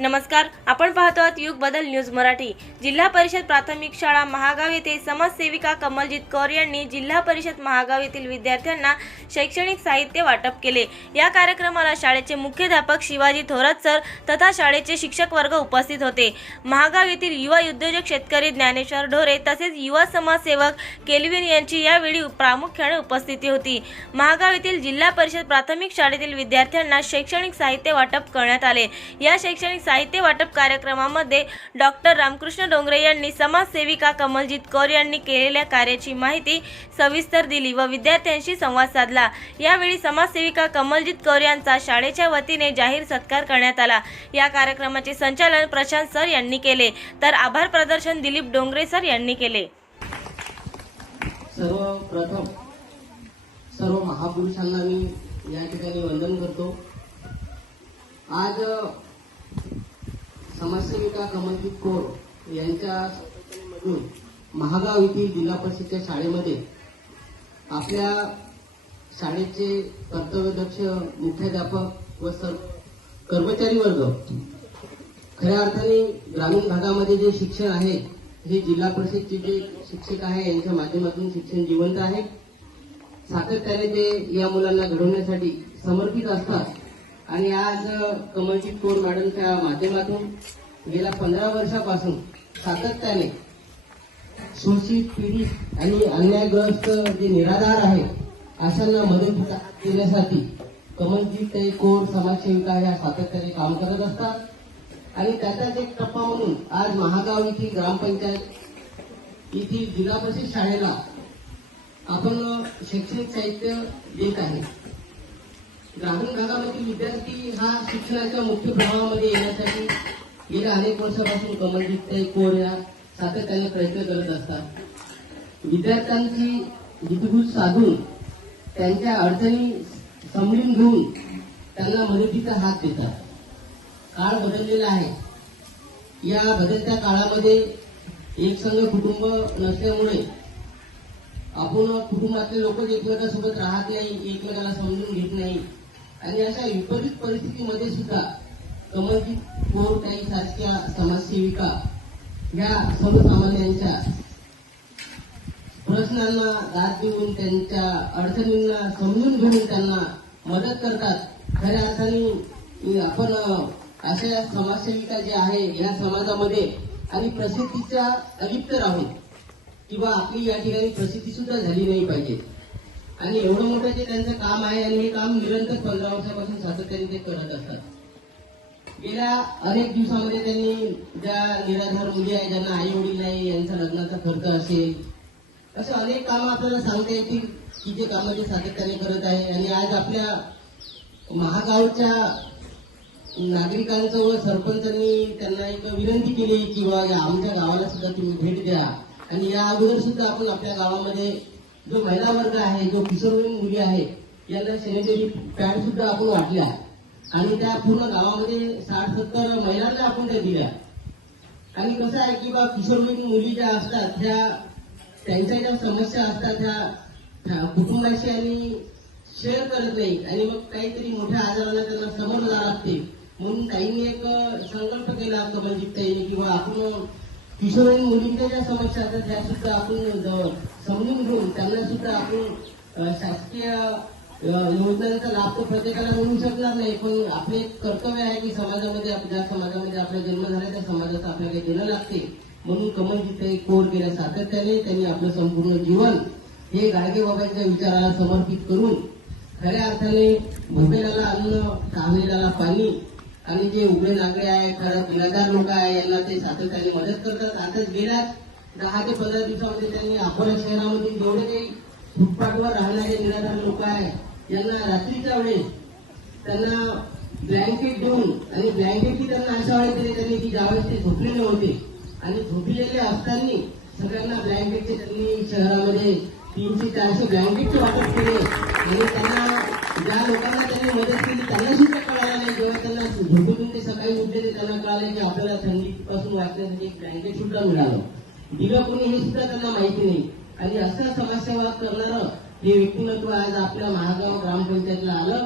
नमस्कार आपण पाहतो आहात युग बदल न्यूज मराठी. जिल्हा परिषद प्राथमिक शाळा महागाव येथे समाजसेविका कमलजीत कौर यांनी जिल्हा परिषद महागाव येथील विद्यार्थ्यांना शैक्षणिक साहित्य वाटप केले. या कार्यक्रमाला शाळेचे मुख्याध्यापक शिवाजी थोरात सर तथा शाळेचे शिक्षक वर्ग उपस्थित होते. महागाव येथील युवा उद्योजक शेतकरी ज्ञानेश्वर ढोरे तसेच युवा समाजसेवक केल्विन यांची यावेळी प्रामुख्याने उपस्थिती होती. महागाव येथील जिल्हा परिषद प्राथमिक शाळेतील विद्यार्थ्यांना शैक्षणिक साहित्य वाटप करण्यात आले. या शैक्षणिक साहित्य वाटप कार्यक्रमामध्ये डॉक्टर रामकृष्ण डोंगरे यांनी समाजसेविका कमलजीत कौर यांनी केलेल्या कार्याची माहिती सविस्तर दिली व विद्यार्थ्यांशी संवाद साधला. यावेळी समाजसेविका कमलजीत कौर यांचा शाळेच्या वतीने जाहीर सत्कार करण्यात आला. या कार्यक्रमाचे संचालन प्रशांत सर यांनी केले. तर आभार प्रदर्शन दिलीप डोंगरे सर यांनी केले. सर्वप्रथम सर्व महापुरुषांना मी या ठिकाणी वंदन करतो. आज समाजसेविका कमलजीत कोर यांच्या संघटनेमधून महागाव येथील जिल्हा परिषदच्या शाळेमध्ये आपल्या शाळेचे कर्तव्यदक्ष मुख्याध्यापक व सर्व कर्मचारी वर्ग खऱ्या अर्थाने ग्रामीण भागामध्ये जे शिक्षण आहे हे जिल्हा परिषदचे जे शिक्षक आहे यांच्या माध्यमातून शिक्षण जिवंत आहे. सातत्याने ते या मुलांना घडवण्यासाठी समर्पित असतात. आणि आज कमलजीत कौर मॅडमच्या माध्यमातून गेल्या पंधरा वर्षापासून सातत्याने शोषित पीडित आणि अन्यायग्रस्त जे निराधार आहे अशांना मदत देण्यासाठी कमलजीत कौर समाजसेविका या सातत्याने काम करत असतात. आणि त्याचाच एक टप्पा म्हणून आज महागाव येथील ग्रामपंचायत येथील जिल्हा परिषद शाळेला आपण शैक्षणिक साहित्य देत आहे. ग्रामीण भागामधील विद्यार्थी हा शिक्षणाच्या मुख्य प्रभावामध्ये येण्यासाठी गेल्या अनेक वर्षापासून कमलजीत कोर्या सातत्याने प्रयत्न करत असतात. विद्यार्थ्यांची हितगुज साधून त्यांच्या अडचणी समजून घेऊन त्यांना मदतीचा हात देतात. काळ बदललेला आहे. या बदलत्या काळामध्ये एक संघ कुटुंब नसल्यामुळे आपण कुटुंबातले लोक एकमेकांसोबत राहत नाही एकमेकाला समजून घेत नाही. आणि अशा विपरीत परिस्थितीमध्ये सुद्धा कमलजीत कौर काही सारख्या समाजसेविका या सर्वसामान्यांच्या प्रश्नांना दाद देऊन त्यांच्या अडचणींना समजून घेऊन त्यांना मदत करतात. खऱ्या अर्थाने आपण अशा समाजसेविका जे आहे या समाजामध्ये आणि प्रसिद्धीच्या अलिप्त राहून किंवा आपली या ठिकाणी प्रसिद्धी सुद्धा झाली नाही पाहिजे. आणि एवढं मोठं जे त्यांचं काम आहे आणि हे काम निरंतर पंधरा वर्षापासून सातत्याने ते करत असतात. गेल्या अनेक दिवसामध्ये त्यांनी ज्या निराधार मुली आहे ज्यांना आई वडील नाही यांचा लग्नाचा खर्च असेल असे अनेक कामं आपल्याला सांगता येतील की जे कामं ते सातत्याने करत आहे. आणि आज आपल्या महागावच्या नागरिकांचं व सरपंचांनी त्यांना एक विनंती केली किंवा या आमच्या गावाला सुद्धा तुम्ही भेट द्या. आणि या अगोदर सुद्धा आपण आपल्या गावामध्ये जो महिला वर्ग आहे जो किशोरवयीन मुली आहे यांना सॅनिटरी पॅड सुद्धा आपण वाटल्या. आणि त्या पूर्ण गावामध्ये साठ सत्तर महिलांना आपण त्या दिल्या. आणि कसं आहे की बा किशोरवयीन मुली ज्या असतात त्या त्यांच्या ज्या समस्या असतात त्या कुटुंबाशी आणि शेअर करत नाही आणि मग काहीतरी मोठ्या आजाराला त्यांना समोर जावं लागते. म्हणून ताईंनी एक संकल्प केला कमलजीत ताईने किंवा आपण किशोरी मुलींच्या ज्या समस्या असतात त्या सुद्धा आपण जवळ समजून घेऊन त्यांना सुद्धा आपण शासकीय योजनांचा लाभ तर प्रत्येकाला मिळू शकणार नाही पण आपले एक कर्तव्य आहे की समाजामध्ये आपल्या समाजामध्ये आपला जन्म झाला त्या समाजाचा आपल्याला देणं लागते. म्हणून कमलजीत कोर केल्या सातत्याने त्यांनी आपलं संपूर्ण जीवन हे गाडगे बाबांच्या विचाराला समर्पित करून खऱ्या अर्थाने भुकेल्याला अन्न कामलेल्याला पाणी आणि जे उभे नागडे आहे खरं गुन्हेगार लोक आहे यांना ते सातत्याने मदत करतात. आताच गेल्या दहा ते पंधरा दिवसामध्ये त्यांनी अकोला शहरामध्ये जेवढे काही फुटपाथवर राहणारे निराधार लोक आहे यांना रात्रीच्या वेळेस त्यांना ब्लँकेट देऊन आणि ब्लँकेटची त्यांना अशा वेळेस दिले त्यांनी की ज्यावेळेस ते झोपलेले होते. आणि झोपलेले असताना सगळ्यांना ब्लँकेटचे त्यांनी शहरामध्ये तीनशे चारशे ब्लँकेटचे वाटप केले. आणि त्यांना ज्या लोकांना त्यांनी मदत केली त्यांना सुद्धा त्यांना कळालं की आपल्याला थंडीपासून वाचण्यासाठी एक ब्लँकेट सुद्धा मिळालं. दिलं कोणी हे सुद्धा त्यांना माहिती नाही. आणि असं समाजसेवा करणारं हे व्यक्तिमत्व आज आपल्या महागाव ग्रामपंचायतला आलं.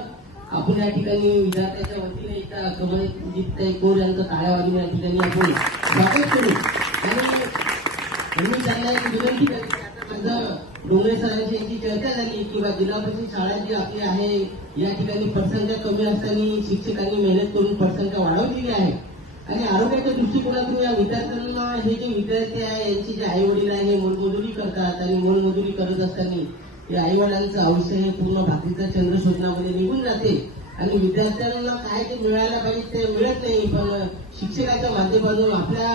आपण या ठिकाणी विद्यार्थ्याच्या वतीने एकदा कमलजीत कोर यांचं ताळ्या वाजून या ठिकाणी आपण स्वागत करू. आणि म्हणून त्यांना एक विनंती करते आता माझं डोंगरे सरांची यांची चर्चा झाली किंवा जिल्हा परिषद शाळा जी आपली आहे या ठिकाणी पटसंख्या कमी असताना शिक्षकांनी मेहनत करून पटसंख्या वाढवलेली आहे आणि आरोग्याच्या दृष्टिकोनातून या विद्यार्थ्यांना हे जे विद्यार्थी आहे यांचे जे आई वडील आहे हे मोलमजुरी करतात आणि मोलमजुरी करत असताना या आई वडिलांचं आयुष्य हे पूर्ण भाकरीचा चंद्र शोधण्यामध्ये निघून जाते. आणि विद्यार्थ्यांना काय ते मिळायला पाहिजे ते मिळत नाही पण शिक्षकाच्या माध्यमातून आपल्या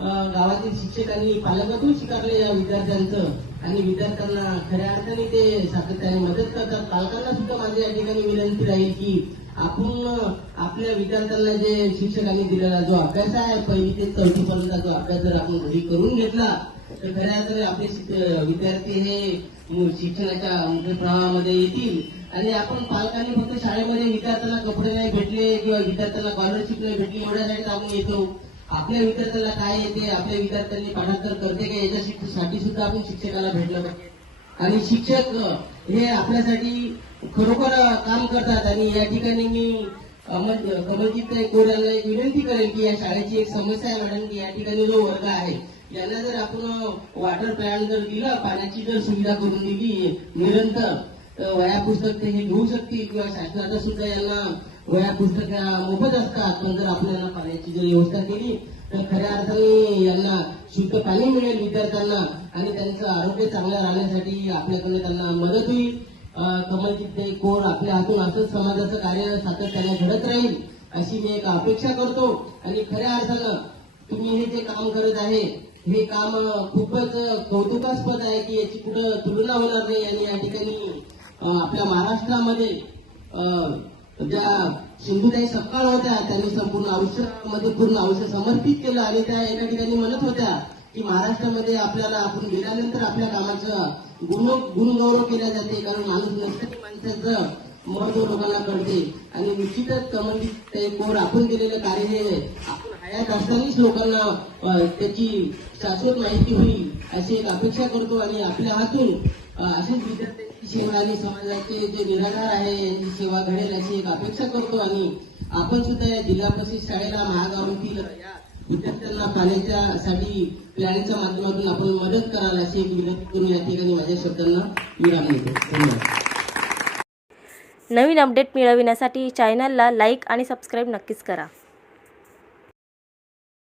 गावातील शिक्षकांनी पालकातून स्वीकारले या विद्यार्थ्यांचं. आणि विद्यार्थ्यांना खऱ्या अर्थाने ते सातत्याने मदत करतात. पालकांना सुद्धा माझी या ठिकाणी विनंती राहील की आपण आपल्या विद्यार्थ्यांना जे शिक्षकांनी दिलेला जो अभ्यास आहे पहिली ते चौथी पर्यंत जो अभ्यास जर आपण घरी करून घेतला तर खऱ्या अर्थाने आपले विद्यार्थी हे शिक्षणाच्या मुख्य प्रवाहामध्ये येतील. आणि आपण पालकांनी फक्त शाळेमध्ये विद्यार्थ्यांना कपडे नाही भेटले किंवा विद्यार्थ्यांना स्कॉलरशिप नाही भेटली एवढ्यासाठी आपण येतो. आपल्या विद्यार्थ्याला काय येते आपल्या विद्यार्थ्यांनी पाठांतर करते का याच्यासाठी सुद्धा आपण शिक्षकाला भेटलं पाहिजे. आणि शिक्षक हे आपल्यासाठी खरोखर काम करतात. आणि या ठिकाणी मी कमलजीत कोर एक विनंती करेन की या शाळेची एक समस्या आहे मॅडम की या ठिकाणी जो वर्ग आहे यांना जर आपण वॉटर प्लॅन जर दिलं पाण्याची जर सुविधा करून दिली निरंतर वया पुस्तक ते हे घेऊ शकतील किंवा शासनाचा सुद्धा यांना वया पुस्तक मोफत असतात. पण जर आपल्याला पाण्याची जर व्यवस्था केली तर खऱ्या अर्थाने यांना शुद्ध पाणी मिळेल विद्यार्थ्यांना आणि त्यांचं आरोग्य चांगलं राहण्यासाठी आपल्याकडे त्यांना मदत होईल कमलजीत ते कोर आपल्या हातून असंच समाजाचं कार्य सातत्याने घडत राहील अशी मी एक अपेक्षा करतो. आणि खऱ्या अर्थानं तुम्ही हे जे काम करत आहे हे काम खूपच कौतुकास्पद आहे की याची कुठं तुलना होणार नाही आणि या ठिकाणी आपल्या महाराष्ट्रामध्ये ज्या सिंधुताई सकाळ होत्या त्यांनी संपूर्ण आयुष्यामध्ये पूर्ण आयुष्य समर्पित केलं आणि त्या एका ठिकाणी म्हणत होत्या की महाराष्ट्रामध्ये आपल्याला आपण गेल्यानंतर आपल्या कामाचं गुण गुणगौरव केला जाते कारण माणूस नसतं माणसाचं महत्त्व लोकांना कळते. आणि निश्चितच कमंडित कोर आपण केलेलं कार्य हे आपण हयात असतानाच लोकांना त्याची शाश्वत माहिती होईल अशी एक अपेक्षा करतो आणि आपल्या हातून असेच विद्यार्थ्यांची सेवा समाजाचे जे निराधार आहे यांची सेवा घडेल अशी एक अपेक्षा करतो आणि आपण सुद्धा या जिल्हा परिषद शाळेला महागावातील विद्यार्थ्यांना पाण्याच्या साठी प्लॅनच्या माध्यमातून आपण मदत कराल अशी एक विनंती करून या ठिकाणी माझ्या शब्दांना विराम देतो. धन्यवाद. नवीन अपडेट मिळविण्यासाठी चॅनलला लाईक आणि सबस्क्राईब नक्कीच करा.